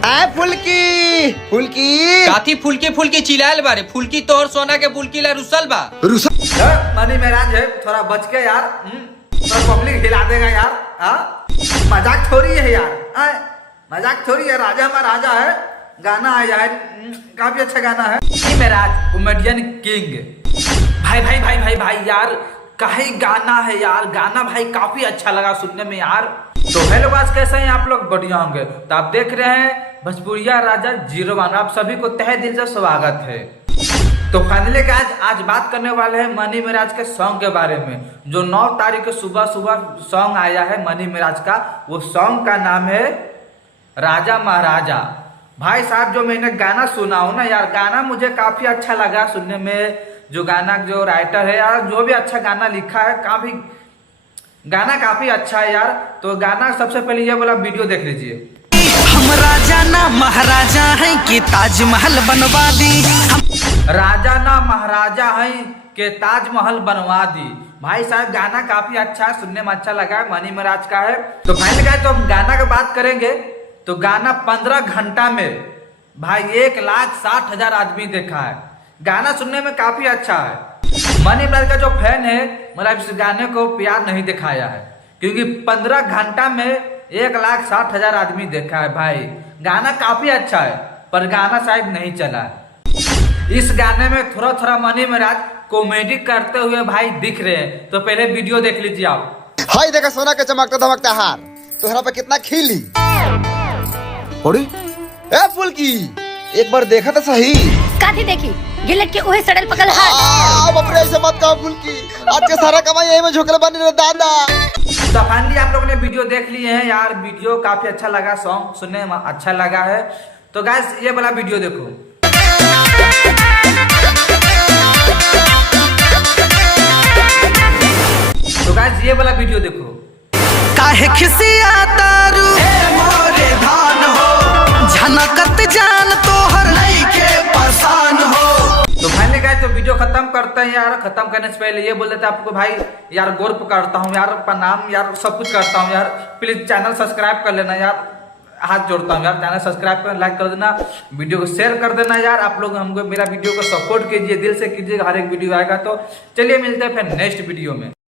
आ फुल्की फुल्की काथी फुल्की फुल्की चिल्लायल बारे फुल्की तोर सोना के फुल्की ला रुसल बा मनी मेराज है, थोड़ा बच के यार, थोड़ा पब्लिक हिला देगा यार। मजाक थोड़ी है यार, मजाक थोड़ी है। राजा महाराजा है, गाना आया है, काफी अच्छा गाना है। मेराज कॉमेडियन किंग, भाई भाई भाई भाई भाई यार, काहे गाना है यार, गाना भाई काफी अच्छा लगा सुनने में यार। तो हेलो गाइस, कैसे हैं आप लोग? बढ़िया होंगे। तो आप देख रहे हैं भोजपुरिया राजा 01। आप सभी को तहे दिल से स्वागत है। तो फाइनली गाइस, आज बात करने वाले हैं मनी मेराज के सॉन्ग के बारे में, जो 9 तारीख को सुबह सुबह सॉन्ग आया है मनी मेराज का। वो सॉन्ग का नाम है राजा महाराजा। भाई साहब, जो मैंने गाना सुना हूं ना यार, गाना मुझे काफी अच्छा लगा सुनने में। जो गाना जो राइटर है यार, जो भी अच्छा गाना लिखा है, काफी गाना काफी अच्छा है यार। तो गाना सबसे पहले ये वाला वीडियो देख लीजिए। हम राजा ना महाराजा हैं कि ताजमहल बनवा दी। राजा ना महाराजा हैं कि ताजमहल बनवा दी। भाई साहब, गाना काफी अच्छा है, सुनने में अच्छा लगा है, मनी महाराज का है। तो फाइनली गाइस, तो हम गाना की बात करेंगे तो गाना 15 घंटा में भाई 1,60,000 आदमी देखा है। गाना सुनने में काफी अच्छा है। मनी मेराज का जो फैन है, मतलब इस गाने को प्यार नहीं दिखाया है, क्योंकि 15 घंटा में 1,60,000 आदमी देखा है। भाई गाना काफी अच्छा है, पर गाना शायद नहीं चला है। इस गाने में थोड़ा थोड़ा मनी मेराज कॉमेडी करते हुए भाई दिख रहे हैं। तो पहले वीडियो देख लीजिए आप। हाय देखा सोना के चमकता धमकता हार तोहरा पे कितना खिली। अरे ए फुल्की, एक बार देखा तो सही। काथी देखी गिलट के ओहे सड़ल पकल हाथ। बाप रे, ऐसे मत कहो फुल्की, आज के सारा कमाई यही में झोकले बनी रे दादा। तो फाइनली आप लोगों ने वीडियो देख लिए हैं यार। वीडियो काफी अच्छा लगा, सॉन्ग सुनने में अच्छा लगा है। तो गाइस, ये वाला वीडियो देखो। तो गाइस, ये वाला वीडियो देखो। काहे खिसिया तारू मोरे धान हो, झनकत जान तोहर नइखे परेशान हो। तो फाइनली गाइस, तो वीडियो खत्म करते हैं यार। खत्म करने से पहले ये बोल देते हैं आपको भाई यार, गौर करता हूँ यार, प्रणाम यार, सब कुछ करता हूँ यार। प्लीज चैनल सब्सक्राइब कर लेना यार, हाथ जोड़ता हूँ यार। चैनल सब्सक्राइब कर, लाइक कर देना, वीडियो को शेयर कर देना यार। आप लोग हमको मेरा वीडियो को सपोर्ट कीजिए, दिल से कीजिए, हर एक वीडियो आएगा। तो चलिए मिलते हैं फिर नेक्स्ट वीडियो में।